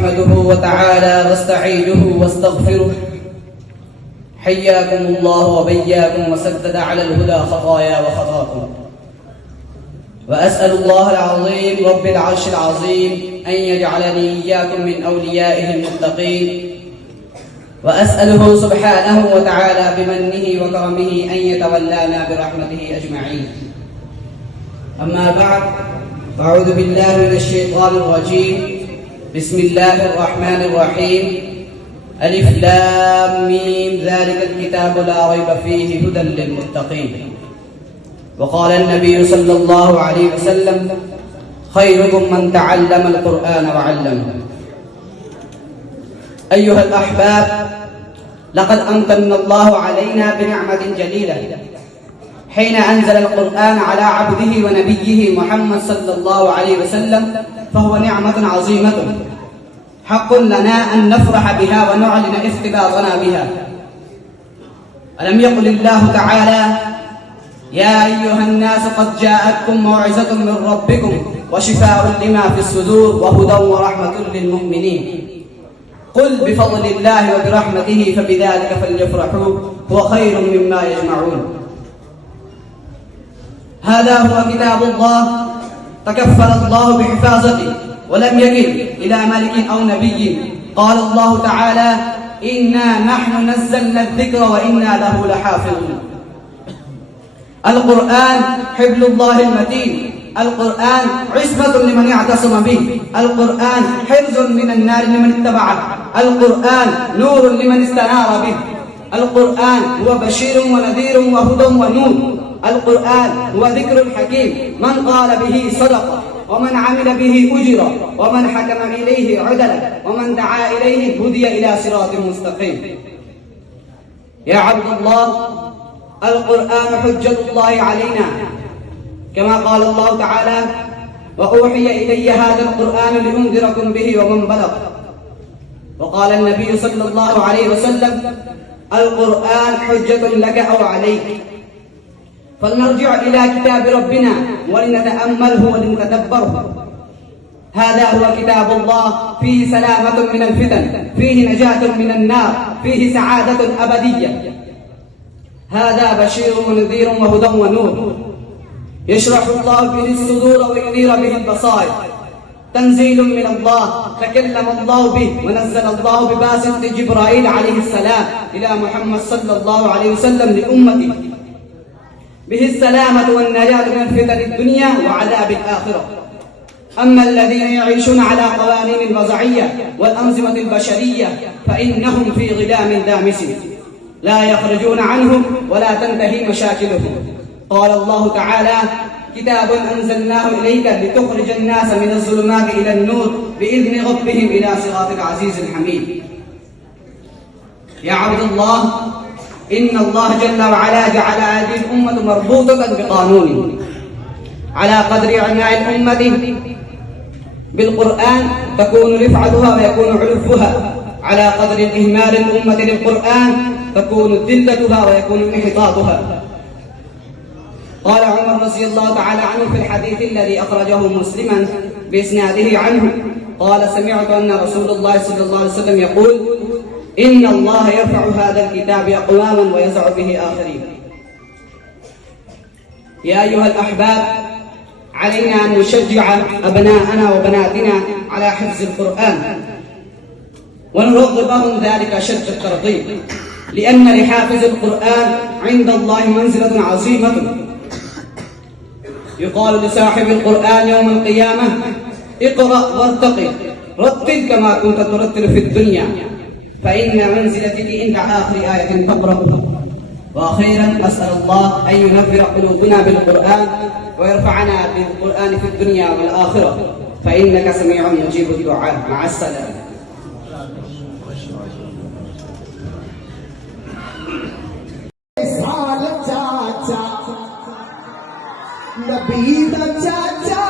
أحمده وتعالى واستعينه واستغفره. حياكم الله وبياكم وسدد على الهدى خطايا وخطاكم. وأسأل الله العظيم رب العرش العظيم أن يجعلني إياكم من أوليائه المتقين، وأسأله سبحانه وتعالى بمنه وكرمه أن يتولانا برحمته أجمعين. أما بعد، أعوذ بالله من الشيطان الرجيم. بسم الله الرحمن الرحيم. ألف لام ميم، ذلك الكتاب لا ريب فيه هدى للمتقين. وقال النبي صلى الله عليه وسلم: خيركم من تعلم القرآن وعلمه. أيها الأحباب، لقد أمتن الله علينا بنعمة جليلة حين أنزل القرآن على عبده ونبيه محمد صلى الله عليه وسلم، فهو نعمة عظيمة حق لنا أن نفرح بها ونعلن اختباطنا بها. ألم يقل الله تعالى: يا أيها الناس قد جاءتكم موعظة من ربكم وشفاء لما في الصدور وهدى ورحمة للمؤمنين. قل بفضل الله وبرحمته فبذلك فليفرحوا هو خير مما يجمعون. هذا هو كتاب الله تكفل الله بحفاظته ولم يكل إلى ملك أو نبي. قال الله تعالى: إنا نحن نزلنا الذكر وإنا له لحافظون. القرآن حبل الله المتين، القرآن عصمة لمن اعتصم به، القرآن حرز من النار لمن اتبعه، القرآن نور لمن استنار به، القرآن هو بشير ونذير وهدى ونور، القرآن هو ذكر حكيم، من قال به صدق، ومن عمل به أجر، ومن حكم إليه عدل، ومن دعا إليه هدي إلى صراط مستقيم. يا عبد الله، القرآن حجة الله علينا، كما قال الله تعالى: وأوحي إلي هذا القرآن لأنذركم به ومن بلغ. وقال النبي صلى الله عليه وسلم: القرآن حجة لك أو عليك. فلنرجع إلى كتاب ربنا ولنتأمله ولنتدبره. هذا هو كتاب الله، فيه سلامة من الفتن، فيه نجاة من النار، فيه سعادة أبدية. هذا بشير ونذير وهدى ونور، يشرح الله به الصدور وينير به البصائر. تنزيل من الله، تكلم الله به ونزل الله بواسطة جبرائيل عليه السلام إلى محمد صلى الله عليه وسلم لأمته، به السلامة والنجاة من فتن الدنيا وعذاب الآخرة. أما الذين يعيشون على قوانين الوضعية والأنظمة البشرية فإنهم في غلام دامس لا يخرجون عنهم ولا تنتهي مشاكلهم. قال الله تعالى: كتاب أنزلناه إليك لتخرج الناس من الظلمات إلى النور بإذن ربهم إلى صراط العزيز الحميد. يا عبد الله، إن الله جل وعلا جعل هذه الأمة مربوطة بقانون. على قدر عناء الأمة بالقرآن تكون رفعتها ويكون علفها، على قدر الإهمال الأمة للقرآن تكون ذلتها ويكون انحطاطها. قال عمر رضي الله تعالى عنه في الحديث الذي أخرجه مسلما بإسناده عنه، قال: سمعت أن رسول الله صلى الله عليه وسلم يقول: إن الله يرفع هذا الكتاب أقواما ويزع به آخرين. يا أيها الأحباب، علينا أن نشجع أبناءنا وبناتنا على حفظ القرآن ونرغبهم ذلك شد الترغيب، لأن لحافظ القرآن عند الله منزلة عظيمة. يقال لصاحب القرآن يوم القيامة: اقرأ وارتقي، رتل كما كنت ترتل في الدنيا، فإن منزلتك عند آخر آية تقرأ. وأخيرا، أسأل الله أن ينفر قلوبنا بالقرآن ويرفعنا بالقرآن في الدنيا والآخرة، فإنك سميع مجيب الدعاء. مع السلامة. نبي دا چاچا